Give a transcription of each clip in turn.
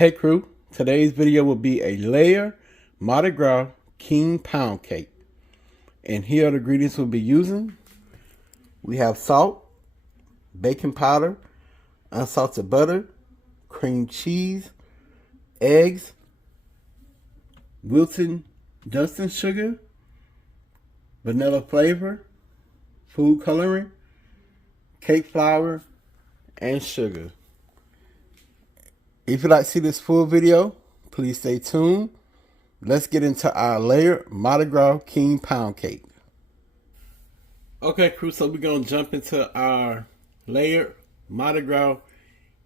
Hey crew, today's video will be a layer Mardi Gras king pound cake. And here are the ingredients we'll be using. We have salt, baking powder, unsalted butter, cream cheese, eggs, Wilton Dunston sugar, vanilla flavor, food coloring, cake flour, and sugar. If you'd like to see this full video, please stay tuned. Let's get into our layered Mardi Gras king pound cake. Okay, crew, so we're going to jump into our layered Mardi Gras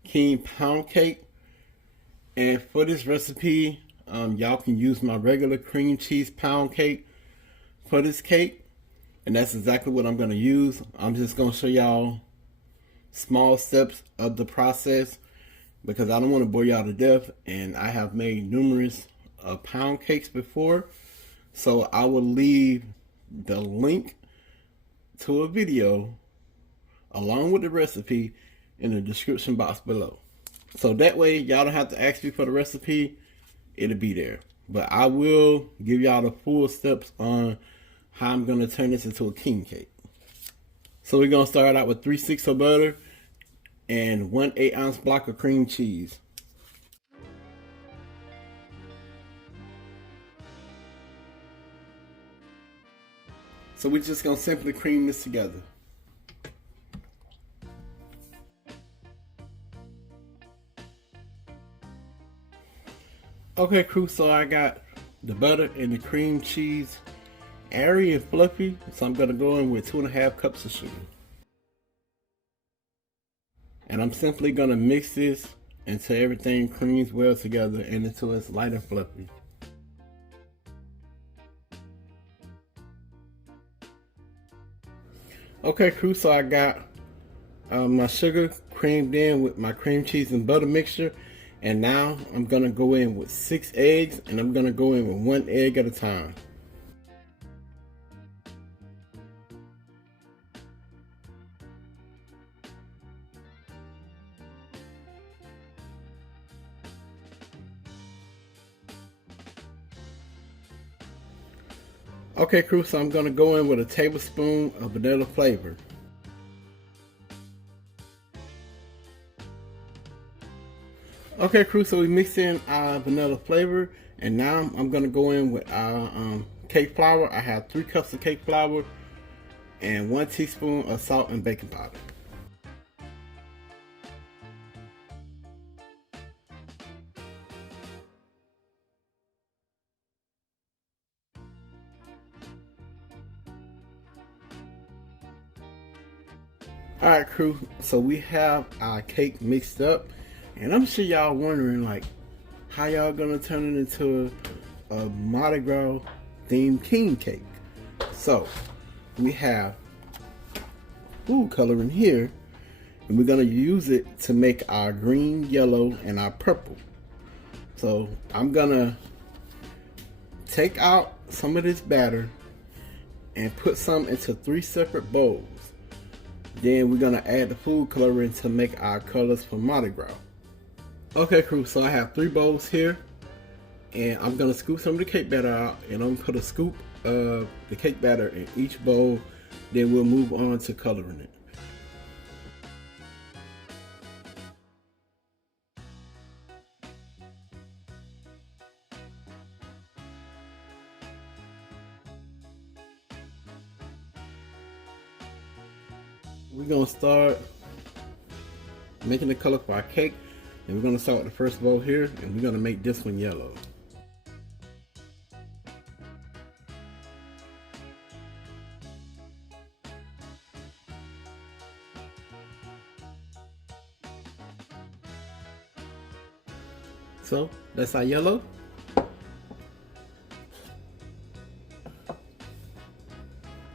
king pound cake. And for this recipe, y'all can use my regular cream cheese pound cake for this cake. And that's exactly what I'm going to use. I'm just going to show y'all small steps of the process because I don't want to bore y'all to death, and I have made numerous pound cakes before, so I will leave the link to a video along with the recipe in the description box below, so that way y'all don't have to ask me for the recipe. It'll be there, but I will give y'all the full steps on how I'm going to turn this into a king cake. So we're going to start out with 3 sticks of butter and 1 8-ounce block of cream cheese. So we're just gonna simply cream this together. Okay, crew, so I got the butter and the cream cheese airy and fluffy, so I'm gonna go in with 2.5 cups of sugar. And I'm simply gonna mix this until everything creams well together and until it's light and fluffy. Okay, crew, so I got my sugar creamed in with my cream cheese and butter mixture, and now I'm gonna go in with 6 eggs, and I'm gonna go in with 1 egg at a time. Okay, crew, so I'm gonna go in with a tablespoon of vanilla flavor. Okay, crew, so we mixed in our vanilla flavor, and now I'm gonna go in with our cake flour. I have 3 cups of cake flour and 1 teaspoon of salt and baking powder. Alright, crew, so we have our cake mixed up, and I'm sure y'all wondering, like, how y'all gonna turn it into a Mardi Gras themed king cake. So we have food coloring here, and we're gonna use it to make our green, yellow, and our purple. So I'm gonna take out some of this batter and put some into 3 separate bowls. Then we're gonna add the food coloring to make our colors for Mardi Gras. Okay, crew, so I have 3 bowls here, and I'm gonna scoop some of the cake batter out, and I'm gonna put a scoop of the cake batter in each bowl. Then we'll move on to coloring it. We're gonna start making the color for our cake, and we're gonna start with the first bowl here, and we're gonna make this one yellow. So that's our yellow.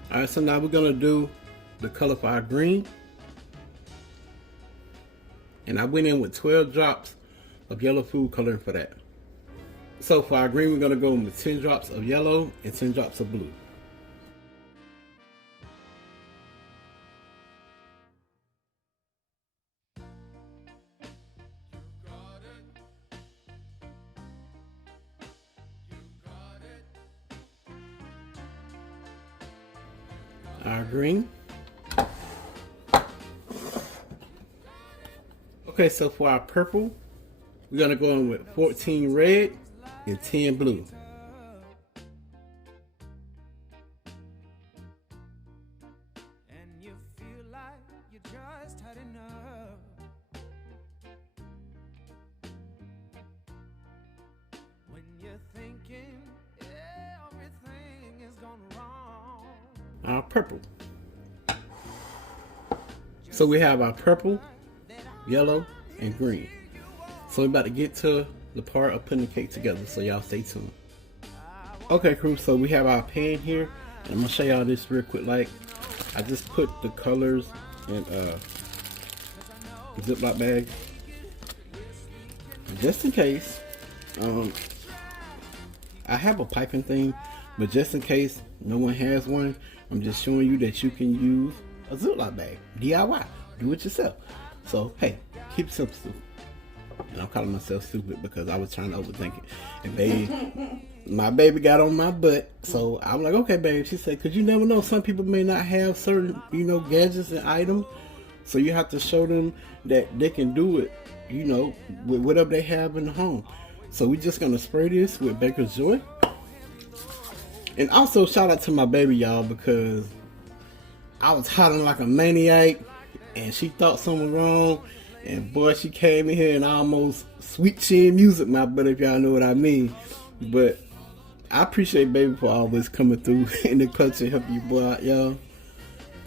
Alright, so now we're gonna do the color for our green. And I went in with 12 drops of yellow food coloring for that. So for our green, we're gonna go in with 10 drops of yellow and 10 drops of blue. our green. Okay, so for our purple, we're gonna go in with 14 red and 10 blue. Our purple. So we have our purple, yellow, and green. So we're about to get to the part of putting the cake together, so y'all stay tuned. Okay, crew, so we have our pan here, and I'm gonna show y'all this real quick. Like, I just put the colors in Ziploc bag, just in case. I have a piping thing, but just in case no one has one, I'm just showing you that you can use a Ziploc bag. DIY. Do it yourself. So, hey, keep it simple. And I'm calling myself stupid because I was trying to overthink it. And babe, my baby got on my butt. So I'm like, okay, babe. She said, because you never know. Some people may not have certain, gadgets and items. So you have to show them that they can do it, with whatever they have in the home. So we're just going to spray this with Baker's Joy. And also shout out to my baby, y'all, because I was hollering like a maniac and she thought something was wrong. And boy, she came in here and almost sweet chin music my butt, if y'all know what I mean. But I appreciate baby for always coming through in the clutch and helping you boy out, y'all.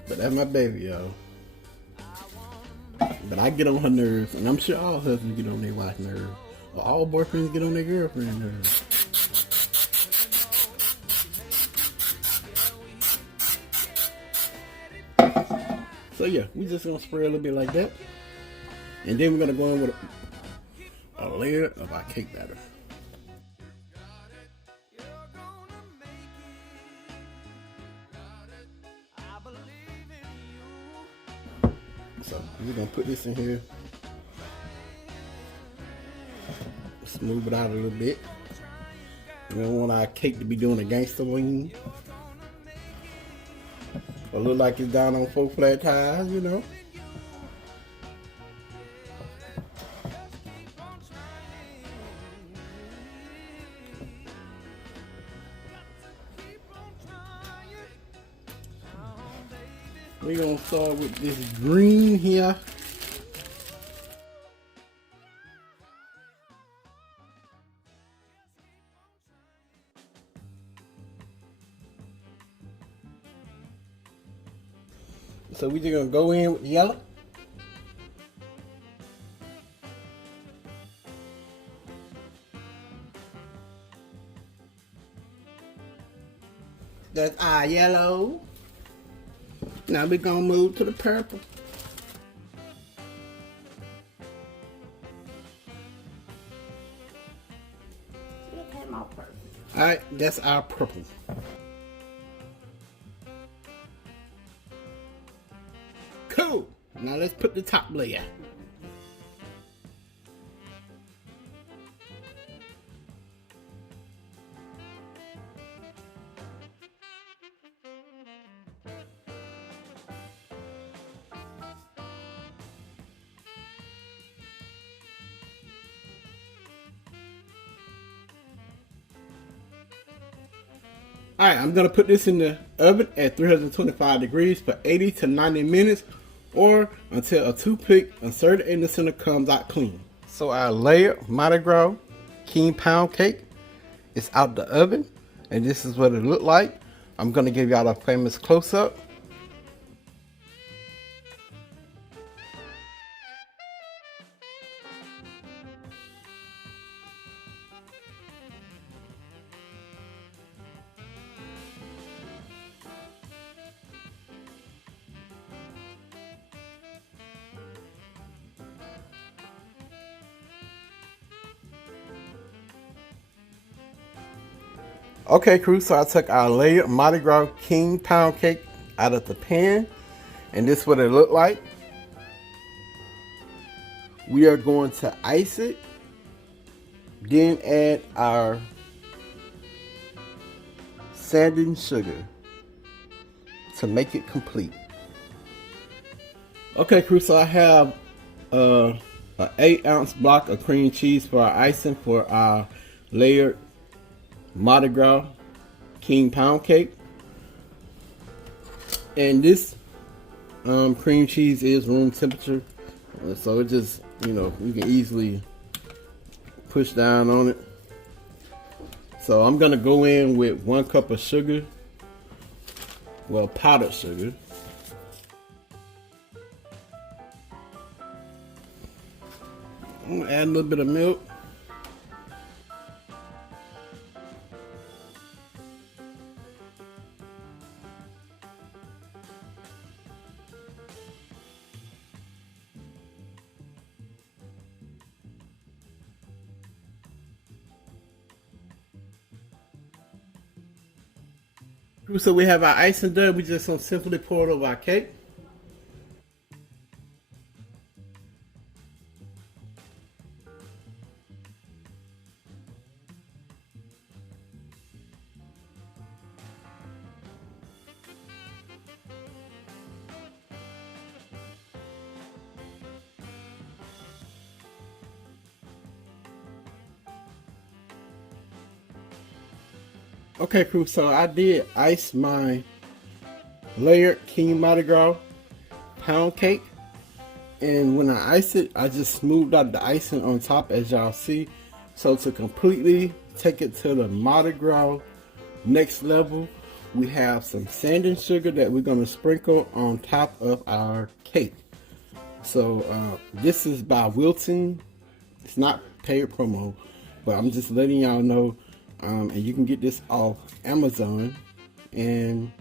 But that's my baby, y'all. But I get on her nerves, and I'm sure all husbands get on their wife's nerves. Or all boyfriends get on their girlfriend's nerves. So yeah, we just gonna spray a little bit like that. And then we're gonna go in with a layer of our cake batter. So we're gonna put this in here. Smooth it out a little bit. We don't want our cake to be doing a gangster lean. Or look like it's down on 4 flat tires, We're gonna start with this green here. So we're just gonna go in with yellow. That's our yellow. Now we're gonna move to the purple. Alright, that's our purple. Cool. Now let's put the top layer. Alright, I'm going to put this in the oven at 325 degrees for 80 to 90 minutes or until a toothpick inserted in the center comes out clean. So our layered Mardi Gras king pound cake is out the oven and this is what it looked like. I'm going to give y'all a famous close-up. Okay, crew, so I took our layered Mardi Gras king pound cake out of the pan, and this is what it looked like. We are going to ice it, then add our sanding sugar to make it complete. Okay, crew, so I have an 8-ounce block of cream cheese for our icing for our layered Mardi Gras King Pound Cake. And this cream cheese is room temperature, so it just, you know, you can easily push down on it. So I'm gonna go in with 1 cup of sugar, well, powdered sugar. I'm gonna add a little bit of milk. So we have our icing done. We just gonna simply pour it over our cake. Okay, crew, so I did ice my layered King Mardi Gras pound cake, and when I iced it, I just smoothed out the icing on top, as y'all see. So to completely take it to the Mardi Gras next level, we have some sanding sugar that we're going to sprinkle on top of our cake. So this is by Wilton. It's not paid promo, but I'm just letting y'all know. And you can get this off Amazon, and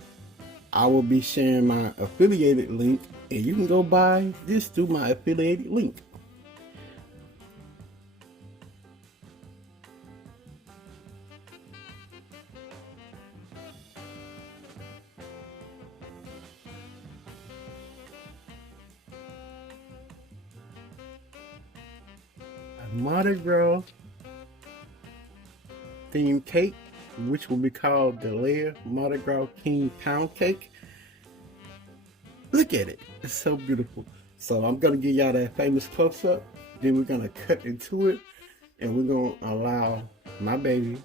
I will be sharing my affiliated link, and you can go buy this through my affiliated link. Mardi Gras themed cake, which will be called the layered Mardi Gras King Pound Cake. Look at it, it's so beautiful. So I'm gonna give y'all that famous close-up, then we're gonna cut into it, and we're gonna allow my baby,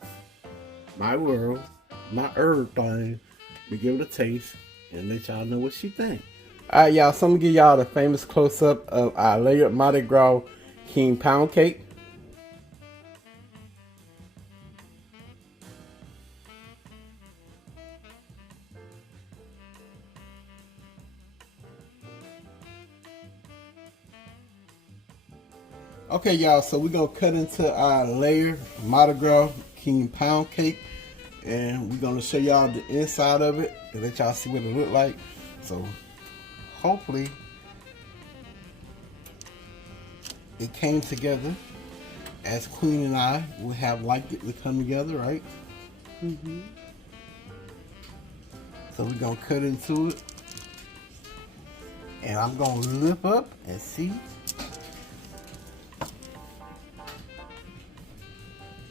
my world, my herb thing to give it a taste and let y'all know what she think. Alright, y'all, so I'm gonna give y'all the famous close-up of our layered Mardi Gras King Pound Cake. Okay, y'all, so we're gonna cut into our layered Mardi Gras King Pound Cake, and we're gonna show y'all the inside of it and let y'all see what it look like. So hopefully it came together as Queen and I would have liked it to come together, right? Mm-hmm. So we're gonna cut into it, and I'm gonna lift up and see.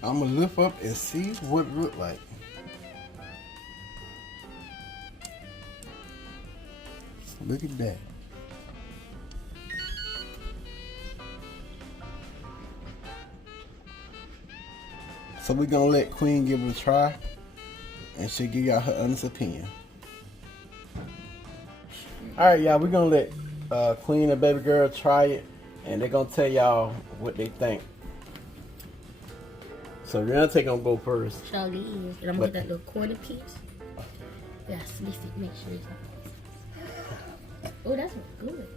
I'm gonna lift up and see what it look like. Look at that. So we're gonna let Queen give it a try, and she'll give y'all her honest opinion. Alright, y'all, we're gonna let Queen and baby girl try it, and they're gonna tell y'all what they think. So Rihanna gonna go first. Charlie is. And I'm gonna get that little quarter piece. Yeah, slice it, make sure it's not. Oh, that's good.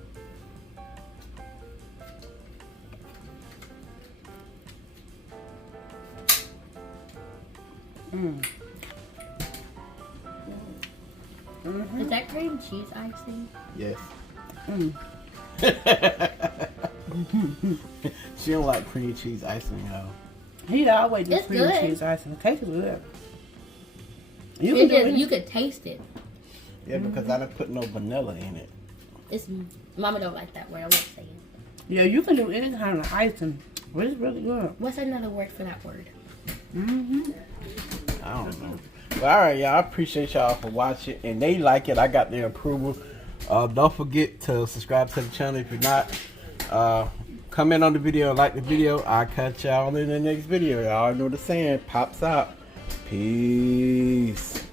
Is that cream cheese icing? Yes. She don't like cream cheese icing, y'all. He always do cream good. cheese icing. The cake is good. You could taste it. Yeah, because I didn't put no vanilla in it. It's Mama don't like that word. I won't say it. Yeah, you can do any kind of icing, but it's really good. What's another word for that word? I don't know. Well, all right, y'all. I appreciate y'all for watching, and they like it. I got their approval. Don't forget to subscribe to the channel if you're not. Comment on the video, like the video. I'll catch y'all in the next video. Y'all know the saying, pops out. Peace.